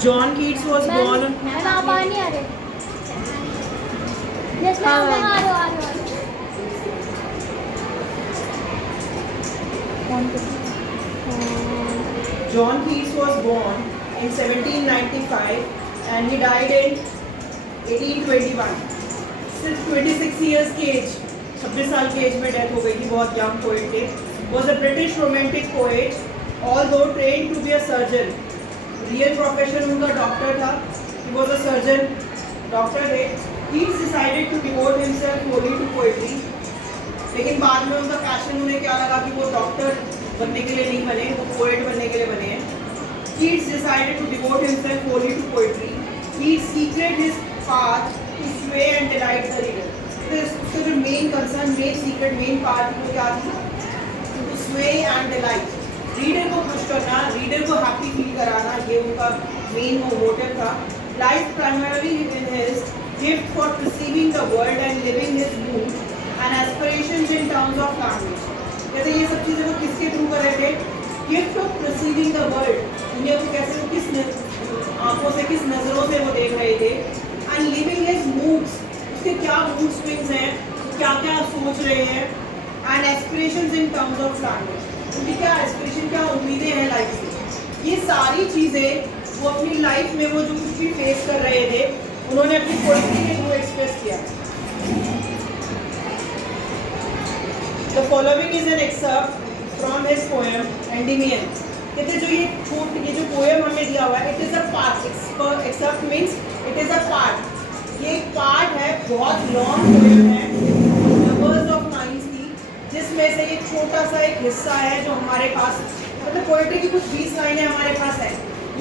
John Keats was born on ma'am आ नहीं आ रहे। यस मैम आ रहे आ रहे। John Keats was born in 1795 and he died in 1821. सिर्फ 26 years की एज, 26 साल की एज में डेथ हो गई थी। बहुत यंग पोएट थे। Was a British romantic poet, although trained to be a surgeon. Real profession उनका डॉक्टर था। He was a surgeon, doctor थे। Keats decided to devote himself wholly to poetry. लेकिन बाद में उनका पैशन उन्हें क्या लगा कि वो डॉक्टर बनने के लिए नहीं बने, वो पोएट बनने के लिए बने हैं। Keats decided to devote himself wholly to poetry. Keats secreted his path to sway and delight the reader. तो उसका जो main concern, main secret, main part वो क्या थी? To sway and delight. Reader को खुश करना, रीडर को हैप्पी फील कराना, ये उनका मेन वो मोटिव था। Life primarily in his gift for perceiving the world and living his mood and aspirations in terms of language. कहते ये सब चीज़ें वो किसके थ्रू कर रहे थे? Gift of perceiving the world, दुनिया को कैसे वो किस आंखों से, किस नज़रों से वो देख रहे थे। एंड लिविंग हिज मूड्स, उसके क्या मूड स्विंग्स हैं, क्या क्या सोच रहे हैं। And aspirations in terms of language, उनकी क्या एस्पिरेशन, क्या उम्मीदें हैं लाइफ से। ये सारी चीज़ें वो अपनी लाइफ में वो जो कुछ भी फेस कर रहे थे उन्होंने अपनी पोएट्री के थ्रू एक्सप्रेस किया। The following is an excerpt from his poem Endymion. कहते जो ये जो पोएम हमें दिया हुआ है, it is a part. Excerpt means it is a part. ये एक पार्ट है, बहुत लॉन्ग पोएम है, नंबर्स ऑफ लाइन्स की, जिसमें से ये छोटा सा एक हिस्सा है जो हमारे पास, मतलब पोएट्री की कुछ 20 लाइनें हमारे पास है।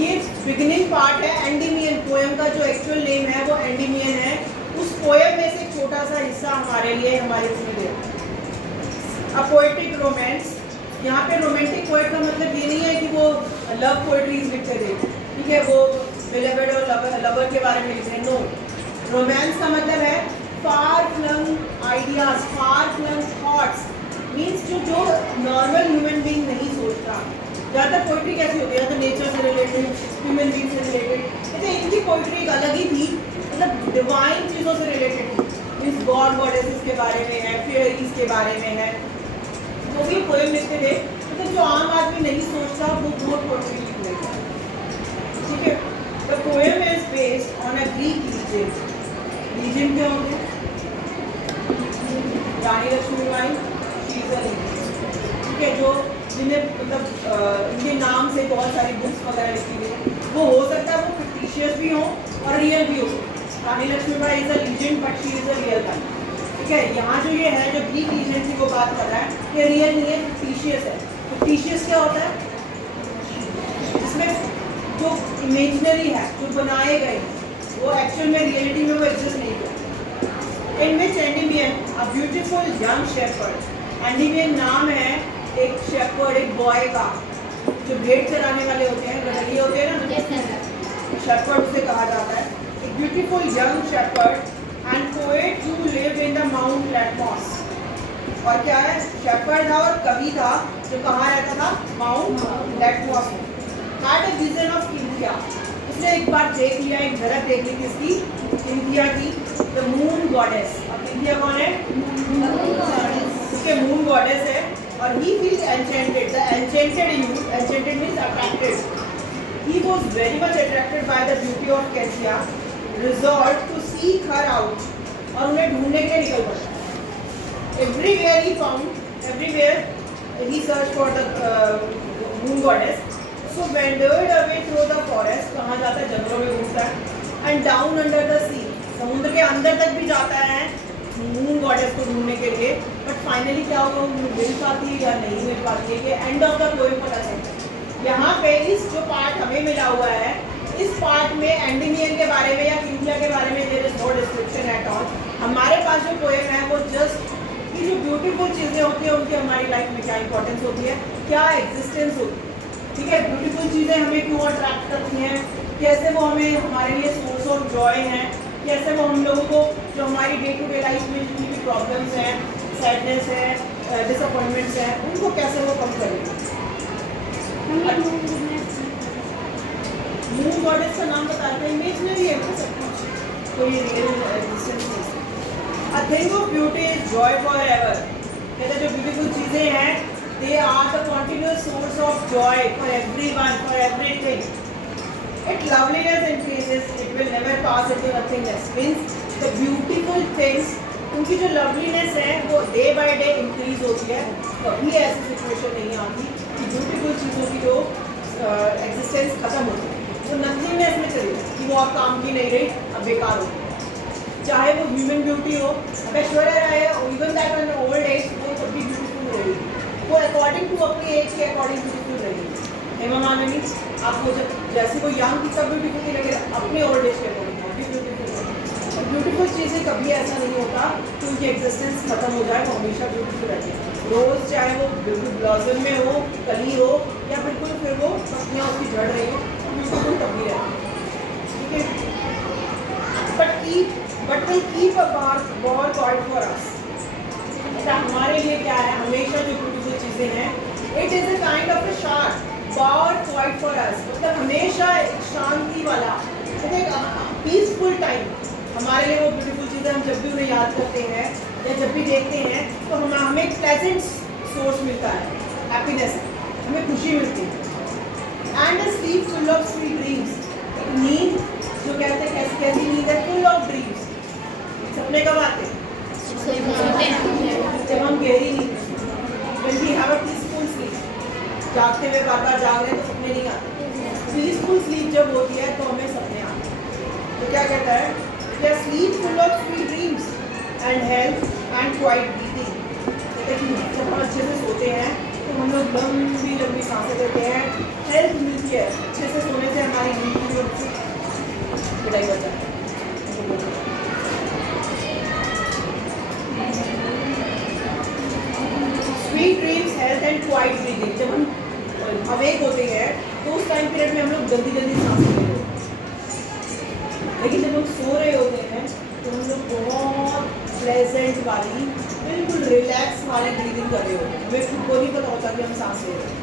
ये बिगिनिंग पार्ट है। एंडीमियन पोएम का जो एक्चुअल नेम है वो एंडीमियन है। उस पोएम में से एक छोटा सा हिस्सा हमारे लिए, हमारे उसमें दिया। अ पोएटिक रोमांस, यहाँ पे रोमांटिक पोएट का मतलब ये नहीं है कि वो लव पोएट्रीज लिखते थे, ठीक है, वो बिलवेड और लवर के बारे में लिख रहे हैं। नो, रोमांस का मतलब है far flung ideas, far flung thoughts, means जो नॉर्मल ह्यूमन बीइंग नहीं सोचता। ज़्यादातर पोइट्री कैसी होती है? तो नेचर से रिलेटेड, ह्यूमन बीइंग से रिलेटेड। जैसे इनकी पोइट्री एक अलग ही थी, मतलब डिवाइन चीज़ों से रिलेटेड थी, मीन्स गॉड गॉडेसेस के बारे में है, फेयरीज के बारे में है। जो भी पोएम लिखते थे, मतलब जो आम आदमी नहीं सोचता वो पोएट्री लिख लेता है, ठीक है। The poem is based on a Greek legend. Legend क्या होते हैं? Rani Lakshmibai, she is a legend, ठीक है, जो जिन्हें मतलब इनके नाम से बहुत सारी बुक्स वगैरह लिखी हुई है। वो हो सकता है वो फिक्टिशियस भी हो और रियल भी हो। Rani Lakshmibai is a legend but she is a real guy, ठीक है। यहाँ जो ये है, जो ग्रीक लीजेंड की वो बात कर रहा है, ये रियल नहीं है, फिक्टिशियस है। फिक्टिशियस क्या होता है? जिसमें जो इमेजिनरी है, जो बनाए गए, वो एक्चुअल में रियलिटी में वो एग्जिस्ट नहीं करते। In which Endymion a beautiful young shepherd, Endymion नाम है एक शेपर्ड, एक बॉय का, जो भेड़ चराने वाले होते हैं, गधे होते हैं ना, शेपर्ड उसे कहा जाता है। एक beautiful young shepherd and poet who lived in the Mount Latmos. और क्या है? शेपर्ड था और कवि था जो कहाँ रहता था? माउंट लैटमॉस में। हैड अ विजन ऑफ किंथिया, उसने एक बार देख लिया, एक झलक देख ली किसकी? किंथिया की, द मून गॉडेस। अब किंथिया कौन है? उसके मून गॉडेस है। और he feels enchanted, the enchanted youth, enchanted means attracted, he was very much attracted by the beauty of Kentia, resolved to seek her out, और उन्हें ढूंढने के लिए निकल पड़ा। Everywhere he found, everywhere he searched for the moon goddess, so wandered away through the forest, कहाँ जाता है? जंगलों में घूमता है। And down under the sea, समुद्र के अंदर तक भी जाता है मून गॉडेस को ढूंढने के लिए। बट फाइनली क्या होगा? मिल पाती है या नहीं मिल पाती है, कि एंड ऑफ द पोएम पता चलता है। यहाँ पे इस जो पार्ट हमें मिला हुआ है, इस पार्ट में एंडीमियन के बारे में या किंथिया के बारे में there is no description at all. हमारे पास जो पोएम है वो जस्ट कि जो ब्यूटीफुल चीज़ें होती हैं उनकी हमारी लाइफ में क्या इंपॉर्टेंस होती है, क्या एग्जिस्टेंस होती है, ठीक है। ब्यूटीफुल चीज़ें हमें क्यों अट्रैक्ट करती हैं, कैसे वो हमें, हमारे लिए सोर्स ऑफ जॉय हैं, कैसे वो हम लोगों को जो हमारी डे टू डे लाइफ में जितनी भी प्रॉब्लम्स हैं, सैडनेस है, डिसअपॉइंटमेंट्स हैं, उनको कैसे वो कम करेंगे। मून गॉडेस का नाम बता रहे हैं, इमेजिनरी है ना सब कुछ, कोई रियल एग्जिस्टेंस नहीं। A thing of beauty is joy forever. कहते हैं जो ब्यूटीफुल चीजें हैं, they are the continuous source of joy for everyone, for everything. Its loveliness increases, it will never pass into nothingness. Means the beautiful things, उनकी जो loveliness है वो day by day increase होती है। कभी ऐसी सिचुएशन नहीं आती कि ब्यूटीफुल चीज़ों की जो existence खत्म होती है, वो nothingness में चली जाती है कि वो अब काम की नहीं रही, अब बेकार हो गई। चाहे वो ह्यूमन ब्यूटी हो, अब ऐश्वर्या राय है, even that on old age वो तब भी ब्यूटीफुल रहेगी, वो अकॉर्डिंग टू अपनी एज के अकॉर्डिंग ब्यूटीफुल रहेगी। हेमा मालिनी आपको जब जैसे वो यंग की तब ब्यूटीफुल नहीं लगे, अपने ओल्ड एज के अकॉर्डिंग भी ब्यूटीफुल। और ब्यूटीफुल चीज़ें कभी ऐसा नहीं होता कि उनकी एग्जिस्टेंस खत्म हो जाए, वो हमेशा ब्यूटीफुल रहती है। रोज़ चाहे वो बिल्कुल ब्लॉसम में हो, कली हो, या बिल्कुल फिर वो पत्तियाँ उसकी झड़ रही हो, ब्यूटीफुल तब भी रहती है, ठीक है। But will keep a war quiet for us. हमारे लिए क्या है, हमेशा जो ब्यूटीफुल चीज़ें हैं, it is a kind of a short war quiet for us. मतलब हमेशा एक शांति वाला, एक पीसफुल टाइम हमारे लिए वो ब्यूटीफुल चीज़ें, हम जब भी उन्हें याद करते हैं या जब भी देखते हैं तो हमें एक प्लेजेंट सोर्स मिलता है, हैप्पीनेस, हमें खुशी मिलती है। And a sleep full of sweet dreams. नींद जो कहते हैं कैसी नींद है, फुल ऑफ ड्रीम्स। सपने कब आते हैं? जब हम गहरी नींद, when we have a peaceful sleep, जागते हुए बार-बार जाग रहे हैं तो सपने नहीं आते। पीसफुल स्लीप जब होती है तो हमें सपने आते हैं। तो क्या कहता है, sleep full of sweet dreams and health and quiet breathing. कहते हैं जब हम अच्छे से सोते हैं तो हम लोग लंबी लंबी सांसें लेते हैं, हेल्थ मिलती है, अच्छे से सोने से हमारी नींद पूरी होती है, पिटाई बच जाती है। Sweet dreams, health and quite breathing. जब हम अवेक होते हैं तो उस टाइम पीरियड में हम लोग जल्दी जल्दी सांस ले रहे होते हैं, लेकिन जब हम सो रहे होते हैं तो हम लोग बहुत प्लेजेंट वाली, बिल्कुल रिलैक्स वाली ब्रीदिंग कर रहे होते हैं, हमें खुद को नहीं पता होता कि हम सांस ले रहे हैं,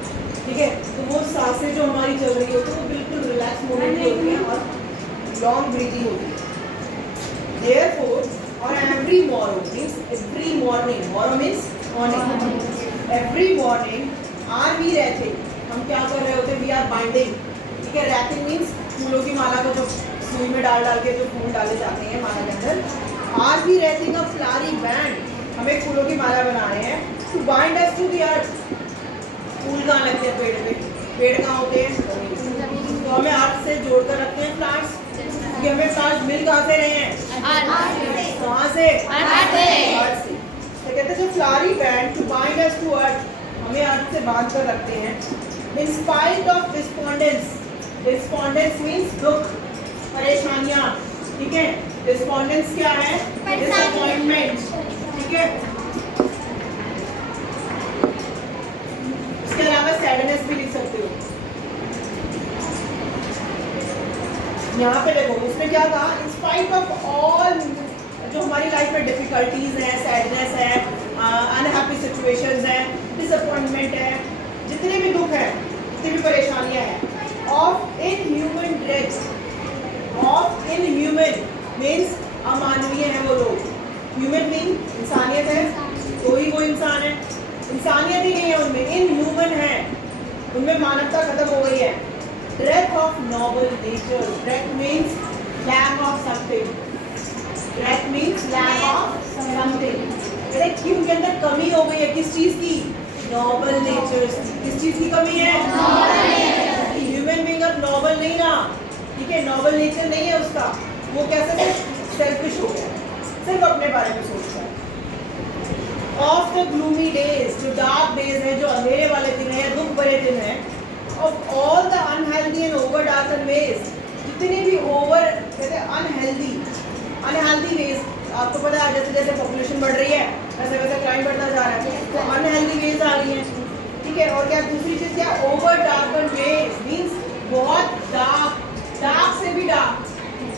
ठीक है। तो वो सांसें जो हमारी चल रही होती है वो बिल्कुल रिलैक्स मोमेंट में होती हैं और लॉन्ग ब्रीदिंग होती है। Therefore, on every morning means every morning, morrow means morning, every morning are we रहते, हम क्या कर रहे होते हैं, we are binding, ठीक है। रैपिंग मीन्स फूलों की माला को जो सुई में डाल डाल के जो फूल डाले जाते हैं माला के अंदर, आर वी रहती का फ्लारी बैंड, हमें फूलों की माला बना रहे हैं, to bind us to the earth. फूल कहाँ लगते हैं, पेड़ पे, पेड़ कहाँ होते हैं, तो हमें अर्थ से जोड़ कर रखते हैं प्लांट्स, क्योंकि हमें प्लांट्स मिल कहाँ से रहे हैं, कहाँ से, अर्थ से। तो कहते हैं जो flowery band to bind us to earth, हमें अर्थ से बांध कर रखते हैं। In spite of despondence, despondence means दुख, परेशानियाँ, ठीक है। डिस्पॉन्डेंस क्या है, डिसअपॉइंटमेंट, ठीक है। इसके अलावा सैडनेस भी लिख सकते हो। यहाँ पे देखो उसमें क्या कहा, इन स्पाइट ऑफ ऑल, जो हमारी लाइफ में डिफिकल्टीज हैं, सैडनेस है, अनहैप्पी सिचुएशंस हैं, डिसअपॉइंटमेंट है, जितने भी दुख हैं, जितनी भी परेशानियां हैं, of inhuman dress, of inhuman means अमानवीय हैं वो लोग, ह्यूमन मीन इंसानियत है, कोई वो इंसान है, इंसानियत ही नहीं है उनमें, इनह्यूमन है, उनमें मानवता खत्म हो गई है। Death of noble nature, death means lack of something, death means lack of something, कि उनके अंदर कमी हो गई है, किस चीज की, नोबल नेचर्स की। किस चीज की कमी है, ह्यूमन बीइंग अब नोबल नहीं रहा, ठीक है, नोबल नेचर नहीं है उसका, वो कैसे सेल्फिश हो गया, सिर्फ अपने बारे में सोचता है। ऑफ द ग्लूमी डेज, जो डार्क डेज है, जो अंधेरे वाले दिन है, दुख भरे दिन है, of all the unhealthy and over darken ways, जितने भी ओवर कहते हैं अनहेल्दी वेज, आपको पता है जैसे जैसे पॉपुलेशन बढ़ रही है वैसे वैसे क्राइम बढ़ता जा रहा है, तो अनहेल्दी वेज आ रही हैं, ठीक है। और क्या दूसरी चीज़ क्या, ओवर डार्कन वेज मीन्स बहुत डार्क, डार्क से भी डार्क,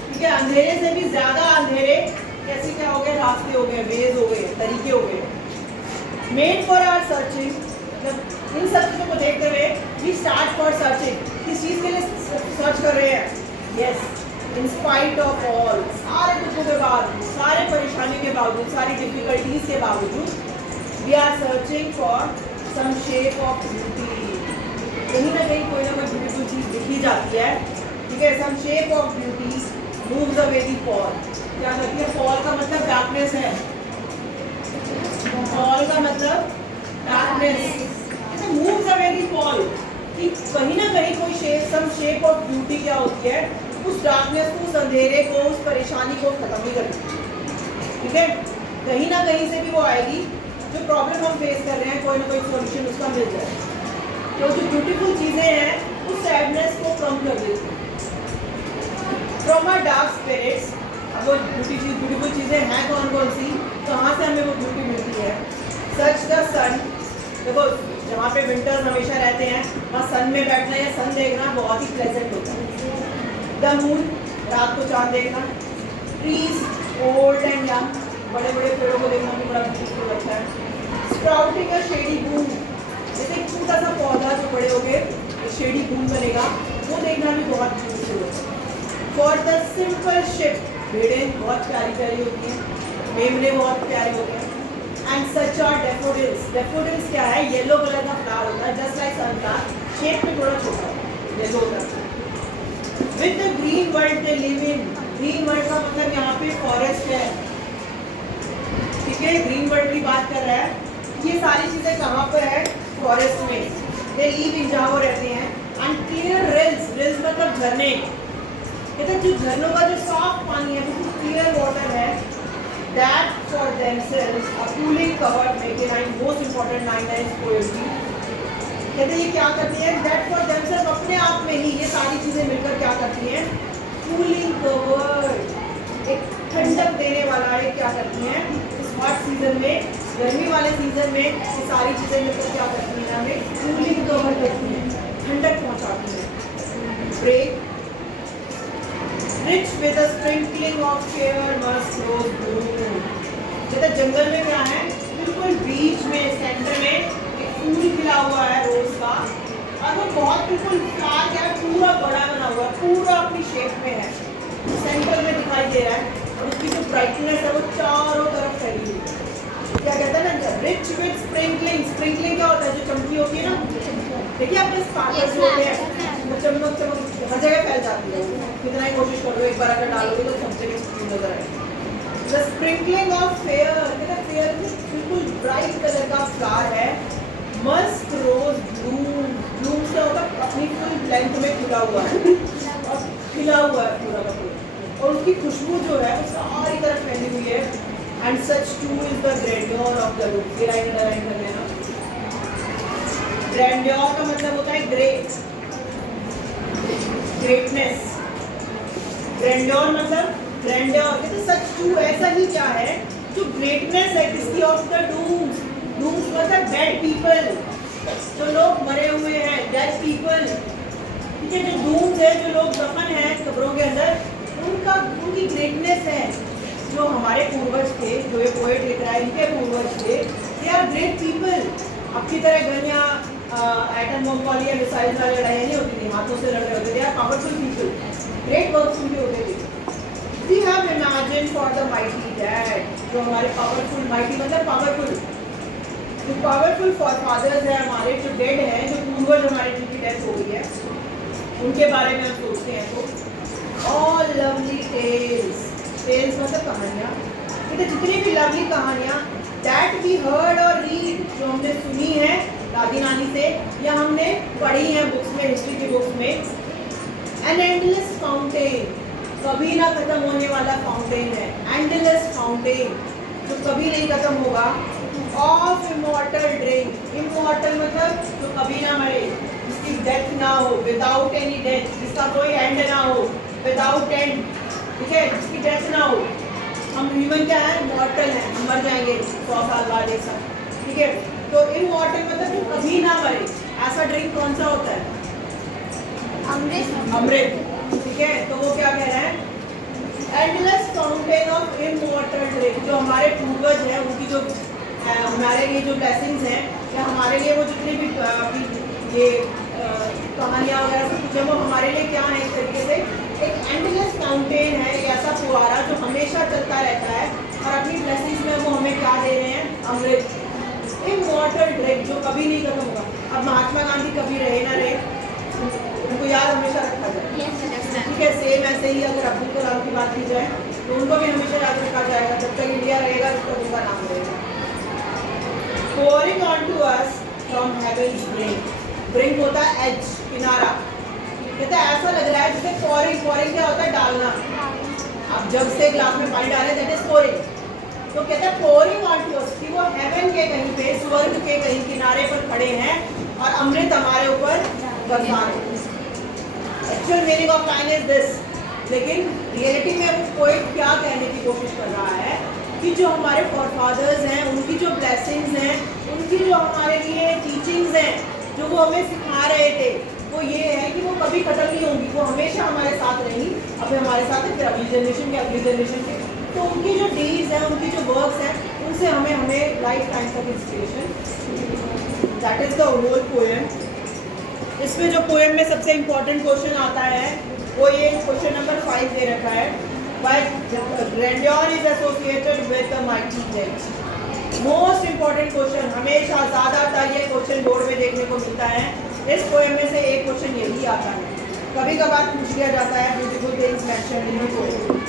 ठीक है, अंधेरे से भी ज़्यादा अंधेरे, कैसे क्या हो गए, रास्ते हो गए, वेज हो गए, तरीके हो गए। मेड फॉर आवर सर्चिंग, मतलब इन सब चीज़ों को देखते हुए वी स्टार्ट फॉर सर्चिंग, किस चीज़ के लिए सर्च कर रहे हैं? Yes, in spite of all, सारे दुखों के बावजूद, सारे परेशानी के बावजूद, सारी डिफिकल्टीज के बावजूद, we are searching for some shape of beauty. कहीं ना कहीं कोई ना कोई ब्यूटीफुल चीज़ दिखी जाती है, ठीक है। Some shape of beauty moves away the fall. क्या करती है? फॉल का मतलब डार्कनेस है, फॉल का मतलब darkness, moves away the fall, कि कहीं ना कहीं कोई shape, some shape of beauty क्या होती है? उस डार्कनेस को, उस अंधेरे को, उस परेशानी को खत्म नहीं करती, ठीक है। कहीं ना कहीं से भी वो आएगी, जो प्रॉब्लम हम फेस कर रहे हैं कोई ना कोई सॉल्यूशन उसका मिल जाए। तो जो ब्यूटीफुल चीज़ें हैं उस सैडनेस को कम कर देती हैं। फ्रॉम आवर डार्क स्पिरिट्स, अब वो ब्यूटीफुल चीज़ें हैं कौन कौन सी, कहाँ से हमें वो ब्यूटी मिलती है? सच द सन, देखो जहाँ पे विंटर्स हमेशा रहते हैं वहाँ सन में बैठना या सन देखना बहुत ही प्लेजेंट होता है। द मून, रात को चाँद देखना। ट्रीज ओल्ड एंड यंग, बड़े बड़े पेड़ों को देखना भी बड़ा ब्यूटीफुल लगता है। स्प्राउटिंग अ शेडी बूम, जैसे एक छोटा सा पौधा जो बड़े हो गए शेडी बूम बनेगा, वो देखना भी बहुत ब्यूटीफुल होता है। फॉर द सिंपल शिप, भेड़ें बहुत प्यारी प्यारी होती हैं, मेमने बहुत प्यारे होते हैं। And such are daffodils, daffodils क्या है? येलो कलर का फ्लावर होता है, जस्ट लाइक सनफ्लावर, शेप में थोड़ा छोटा होता है, येलो होता है। With the green world they live in, green world का मतलब यहाँ पे फॉरेस्ट है, ठीक है। ग्रीन वर्ल्ड की बात कर रहा है, ये सारी चीज़ें कहाँ पर है? फॉरेस्ट में। दे लिव इन, जहाँ वो रहते हैं। एंड क्लियर रिल्स, रिल्स मतलब झरने, कहते हैं जो झरनों का जो साफ पानी है, बिल्कुल क्लियर वाटर है, that for themselves a cooling cover make a line most important line है इस poem की। कहते हैं ये क्या करती है? that for themselves, अपने आप में ही ये सारी चीज़ें मिलकर क्या करती हैं? cooling cover, एक ठंडक देने वाला एक क्या करती हैं? इस हॉट सीजन में, गर्मी वाले सीजन में ये सारी चीज़ें मिलकर क्या करती हैं? हमें cooling cover करती हैं, ठंडक पहुँचाती हैं। break rich with a sprinkling of fair musk rose bloom, जैसे जंगल में क्या है? बिल्कुल बीच में, सेंटर में एक फूल खिला हुआ है रोज का, और वो बहुत बिल्कुल फ्लावर क्या है? पूरा बड़ा बना हुआ है, पूरा अपनी शेप में है, सेंटर में दिखाई दे रहा है, और उसकी जो ब्राइटनेस है वो चारों तरफ फैली हुई है। क्या कहते हैं ना, रिच विद स्प्रिंकलिंग, स्प्रिंकलिंग क्या होता है? जो चमकी होती है ना, देखिए आपके स्पार्कल्स जो होते हैं वो चमक चमक हर जगह फैल जाती है, कितना ही कोशिश कर लो, एक बार अगर डालोगे तो सब जगह स्प्रिंग नजर आएगी। द स्प्रिंकलिंग ऑफ फेयर, कहते हैं फेयर बिल्कुल ब्राइट कलर का फ्लावर है। मस्क रोज ब्लूम, ब्लूम क्या होता है? अपनी फुल लेंथ में खुला हुआ है और खिला हुआ है पूरा का पूरा, और उसकी खुशबू जो है वो सारी तरफ फैली हुई है। And such too is the grandeur of the route, ये लाइन अंडरलाइन कर लेना। ग्रैंडियर का मतलब होता है ग्रेट, ग्रेटनेस। ग्रैंडियर मतलब ग्रैंडियर, कहते हैं सच टू, ऐसा ही क्या है जो ग्रेटनेस है किसकी? ऑफ द डूम्स, डूम्स मतलब डेड पीपल, जो लोग मरे हुए हैं, डेड पीपल, ठीक है। जो डूम्स है, जो लोग दफन हैं कब्रों के अंदर, उनका, उनकी ग्रेटनेस है। जो हमारे पूर्वज थे, जो ये पोएट लिख रहा है, इनके पूर्वज थे, दे आर ग्रेट पीपल। अब की तरह गनिया एटम बम वाली या मिसाइल वाली लड़ाइयाँ नहीं होती थी, हाथों से लड़ रहे होते थे, they are powerful people, great works उनके होते थे। We have imagined for the mighty dead, जो हमारे पावरफुल, माइटी मतलब पावरफुल, जो पावरफुल फादर्स हैं हमारे, जो डेड हैं, जो पूर्वज हमारे जिनकी डेथ हो गई है, उनके बारे में हम सोचते हैं तो ऑल लवली टेल्स, टेल्स मतलब कहानियाँ, तो जितनी भी लवली कहानियाँ दैट वी हर्ड और रीड, जो हमने सुनी है दादी नानी से या हमने पढ़ी है बुक्स में, हिस्ट्री की बुक्स में। एन एंडलेस फाउंटेन, कभी ना खत्म होने वाला फाउंटेन है, एंडलेस फाउंटेन जो कभी नहीं खत्म होगा। ऑफ इमॉर्टल ड्रिंक, इमॉर्टल मतलब जो कभी ना मरे, जिसकी डेथ ना हो, विदाउट एनी डेथ, जिसका कोई एंड ना हो, विदाउट एंड, ठीक है, जिसकी डेथ ना हो। हम ह्यूमन क्या है? मॉर्टल है, हम मर जाएंगे 100 साल बाद एक साथ, ठीक है। तो इमॉर्टल मतलब जो कभी ना मरे, ऐसा ड्रिंक कौन सा होता है? अमृत, ठीक है। तो वो क्या कह रहा है? Endless fountain of immortal drink, जो हमारे पूर्वज हैं उनकी जो हमारे लिए जो ब्लेसिंग्स हैं, या हमारे लिए वो जितने भी ये कहानियाँ वगैरह सब कुछ है, वो हमारे लिए क्या है, एक तरीके से एक एंडलेस फाउंटेन है, एक ऐसा फुहारा जो हमेशा चलता रहता है और अपनी ब्लेसिंग्स में वो हमें क्या दे रहे हैं, अमृत, इमॉर्टल ड्रिंक जो कभी नहीं खत्म होगा। अब महात्मा गांधी कभी रहे ना रहे, उनको याद हमेशा रखा जाए, ठीक है। सेम ऐसे ही अगर अब्दुल कलाम की बात की जाए तो उनको भी हमेशा याद रखा जाएगा, जब तक इंडिया रहेगा तब तक उनका नाम रहेगा। Pouring onto us from heaven's brink, brink होता है एज, किनारा, कहते हैं ऐसा लग रहा है जैसे pouring, pouring क्या होता है, डालना। आप जब से ग्लास में पानी डालें दैट इज pouring, तो कहते हैं pouring onto us कि वो हेवन के कहीं पे, स्वर्ग के कहीं किनारे पर खड़े हैं और अमृत हमारे ऊपर बरसा रहे हैं। Actual meaning of line is this, लेकिन रियलिटी में वो पोएट क्या कहने की कोशिश कर रहा है कि जो हमारे फॉरफादर्स हैं, उनकी जो ब्लेसिंग्स हैं, उनकी जो हमारे लिए टीचिंग्स हैं, जो वो हमें सिखा रहे थे, वो ये है कि वो कभी खत्म नहीं होंगी, वो हमेशा हमारे साथ रहेंगी। अभी हमारे साथ है, फिर अगली जनरेशन के, अगली जनरेशन के, तो उनकी जो डीड्स हैं, उनकी जो वर्क्स हैं, उनसे हमें लाइफ टाइम तक inspiration. That is the whole poem. इसमें जो पोएम में सबसे इम्पोर्टेंट क्वेश्चन आता है वो ये क्वेश्चन नंबर 5 दे रखा है, but grandeur is associated with the mighty death. Most important question, हमेशा ज़्यादातर ये क्वेश्चन बोर्ड में देखने को मिलता है। इस पोएम में से एक क्वेश्चन यही आता है, कभी कभार पूछ लिया जाता है beautiful things mentioned in the poem.